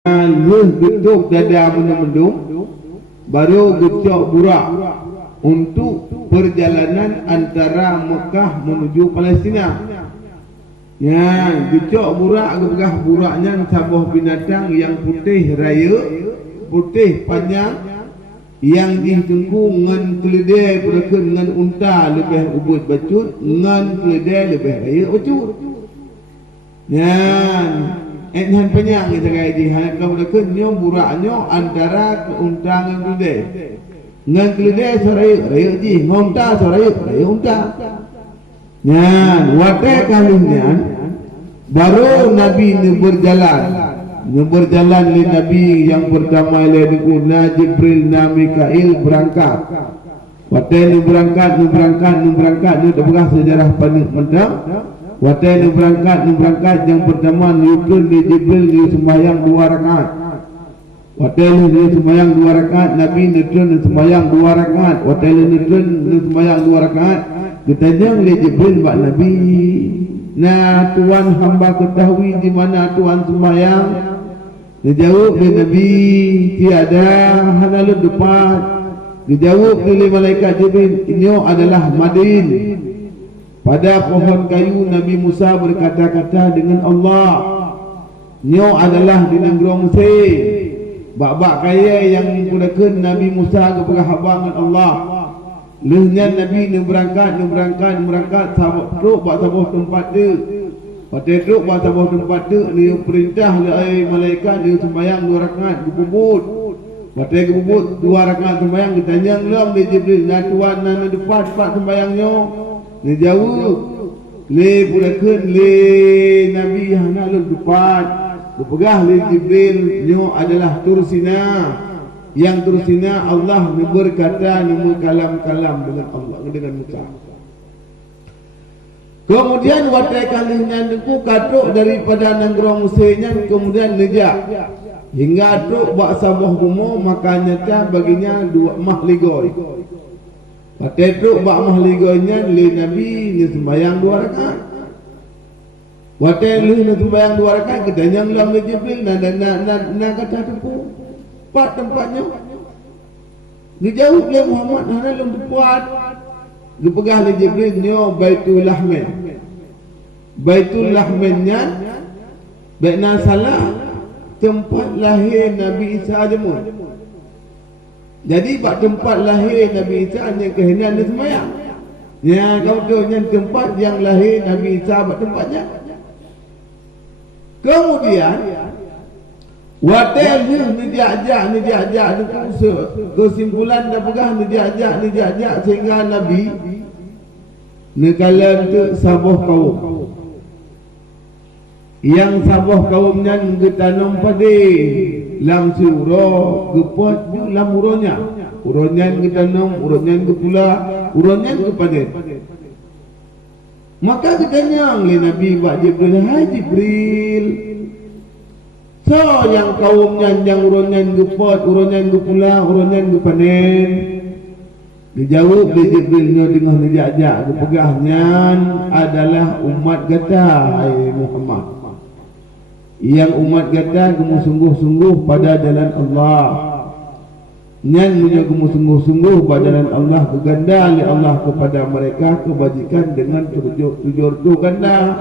Getuk dada mendung, baru gecok burak untuk perjalanan antara Mekah menuju Palestina. Ya, gecok burak, gegah buraknya sebuah binatang yang putih raya, putih panjang, yang ditunggu ngan keledai berkena ngan unta lebih ubud bacut, ngan keledai lebih raya bacut. Ya, enhan penyang kita kaya di hanya kau berkena buraknya antara unta ngan keledai. Ngan keledai soraya raya ji, unta soraya raya unta. Ya, wadah kalinya baru Nabi ni berjalan li Nabi yang pertama ialah diguna Jibril na Mikail berangkat. Wadah ni berangkat ni dah sejarah panik mendam. Wadah ni berangkat yang pertama nyukun di Jibril ni sembahyang 2 rakaat. Wadah ni sembahyang 2 rakaat, Nabi ni sembahyang 2 rakaat. Wadah ni sembahyang 2 rakaat. Ditanya oleh Jibril bak Nabi, nah Tuhan hamba ketahui di mana Tuhan sembahyang. Dijawab oleh Nabi, tiada hanalu depan. Dijawab oleh malaikat Jibril, ini adalah Madin. Pada pohon kayu Nabi Musa berkata-kata dengan Allah. Ini adalah di negeri Mesir. Bak-bak kaya yang menggunakan Nabi Musa kepada habangan Allah. Lehnya Nabi ni berangkat sahabat truk buat sahabat tempat dia. Pada truk buat sahabat tempat dia, dia perintah oleh malaikat dia sembahyang 2 rakaat gebubut. Pada gebubut 2 rakaat sembahyang ditanya belum dia Jibril, nah tuan nana depan sembahyangnya. Dia jawab, le pulakan le Nabi hana lu depan. Berpegah le Jibril nyo adalah Tursina. Yang Tursina Allah berkata nama kalam-kalam dengan Allah, dengan Musa. Kemudian watai kalinya niku katuk daripada negeri Mesirnya, kemudian nejak hingga tuk buat sabah umum, makanya ta baginya 2 mahligoy. Watai tuk buat mahligoynya le Nabi ni sembahyang 2 rakaat. Watai lu ni sembahyang 2 rakaat, ketanya dalam Jibril nak kata tepu. Tempat tempatnya dijauh oleh Muhammad hana lum tempat dipegah oleh Jibril nyo Baitul Lahmin. Baitul Lahminnya baikna salah tempat lahir Nabi Isa Jamun. Jadi bak tempat lahir Nabi Isa hanya kehendak dia sembahyang. Ya kau tu yang tempat yang lahir Nabi Isa bak tempatnya. Kemudian watel ni diajak kesimpulan dah pegah ni diajak sehingga Nabi ni kalam tu sabah kaum yang sabah kaumnya getanam padi lam surah gepot ju lam uronya getanam uronya gepula uronya kepada maka ketanya oleh Nabi buat Jibril, hai Jibril, so yang kaumnya yang uronyan gepot, uronyan gepula, uronyan gepanen. Dijawab di Jibril dengan dijak-jak kepegahnya adalah umat gata hai Muhammad. Yang umat gata kamu sungguh-sungguh pada jalan Allah. Nyan punya kamu sungguh-sungguh pada jalan Allah, keganda oleh Allah kepada mereka kebajikan dengan 7 ganda.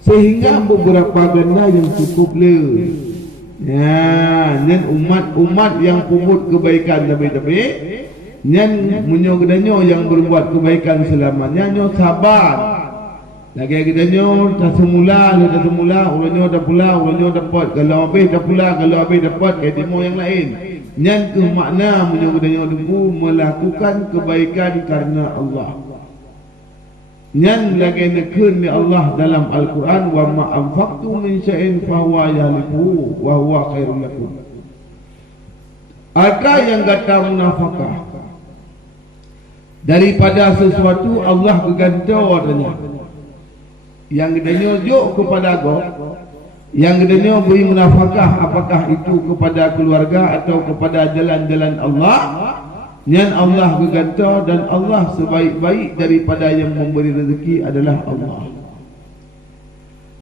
Sehingga beberapa ganda yang cukup le. Ya, nyan umat yang pumut kebaikan tapi nyan munyo gedanyo yang berbuat kebaikan selamanya nyo sabar. Lagi gedanyo tak semula, ulunyo dah pula, ulunyo dapat. Kalau habis dah pula, kalau habis dapat ke demo yang lain. Nyan ke makna munyo gedanyo debu melakukan kebaikan karena Allah. Nyan lagi nekun ni Allah dalam Al-Quran, wa ma anfaqtu min syai'in fa huwa yahlifu wa huwa khairul lakum. Ada yang kata munafakah daripada sesuatu Allah bergantung adanya. Yang gedenya juk kepada Allah, yang gedenya beri munafakah, apakah itu kepada keluarga atau kepada jalan-jalan Allah. Yang Allah berkata dan Allah sebaik-baik daripada yang memberi rezeki adalah Allah.